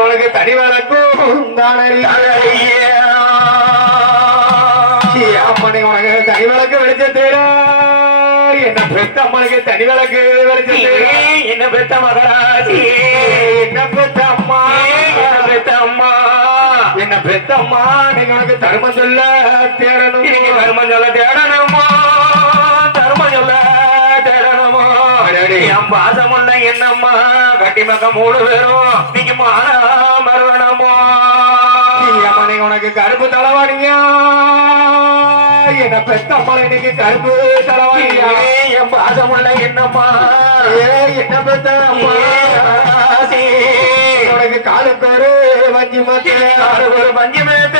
உனக்கு தனி. வழக்கும் அம்மனை உனக்கு தனி விளக்கு வெளிச்சத்தேடா என்ன பெத்த அம்மனுக்கு தனி விளக்கு வெளிச்சத்தேடா என்ன பெத்த மகராஜி என்ன பெத்த அம்மா? என்ன பெத்த அம்மா? என்ன பெத்த அம்மா? நீங்க உனக்கு தர்மம் சொல்ல தேடணும். தர்மம் சொல்ல தேடணுமோ. என் பாசமுள்ள என்னம்மா? கட்டி மக்க மூணு பேரும் நீங்க மாறா மறுவனமோ அம்மனை உனக்கு கருப்பு தலைவாணியா? என்ன பெத்த அம்மா இன்னைக்கு கருப்பு தலைவாணியா? என் பாசமுள்ள என்னம்மா? என்ன பெத்த. உனக்கு காலுக்கு ஒரு வஞ்சி மாத்த கால ஒரு பஞ்சு மேத்த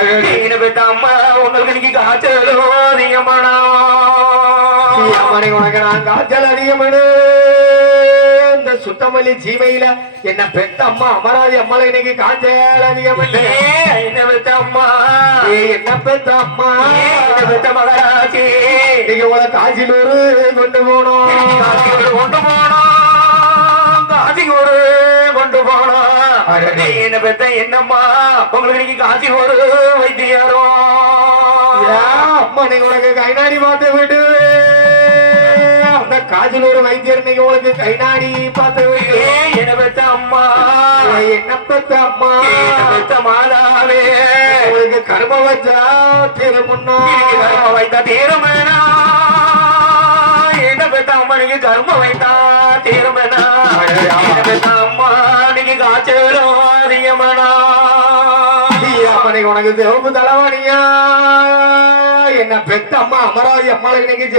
நீனு பெத்த அம்மா உங்களுக்கு இன்னைக்கு காய்ச்சலோ அதிகமானா? உனக்கு இந்த சுத்தமல்லி சீமையில என்ன பெத்த அம்மா அமராதி அம்மால இன்னைக்கு காய்ச்சல் அதிகமனு. என்ன பெத்த அம்மா? என்ன பெத்த அம்மா? என்ன பெத்த மகராசி இன்னைக்கு உங்களை காய்ச்சலூர் கொண்டு போனோம். கொண்டு போனோம். என்ன பெத்த என்னம்மா? உங்களுக்கு இன்னைக்கு காசி ஒரு அம்மா நீங்க உனக்கு கைநாடி பார்த்து விடு. அந்த காஜலூர் வைத்தியர் இன்னைக்கு உங்களுக்கு கைநாடி பார்த்து விடு. என்ன பெத்த அம்மா? என்ன பெத்த அம்மா? பெத்த மாதாவே? உங்களுக்கு கர்ம வச்சா திருமுன்னா இன்னைக்கு கர்ம வைத்தா தீருமேனா என்ன பெத்த அம்மா நீங்க கர்ம வைத்தா காய்ச்சலும் உனக்கு சிவப்பு தலைவாணியா என்ன பெத்த அம்மா அமராவதி அம்மாளுக்கு இன்னைக்கு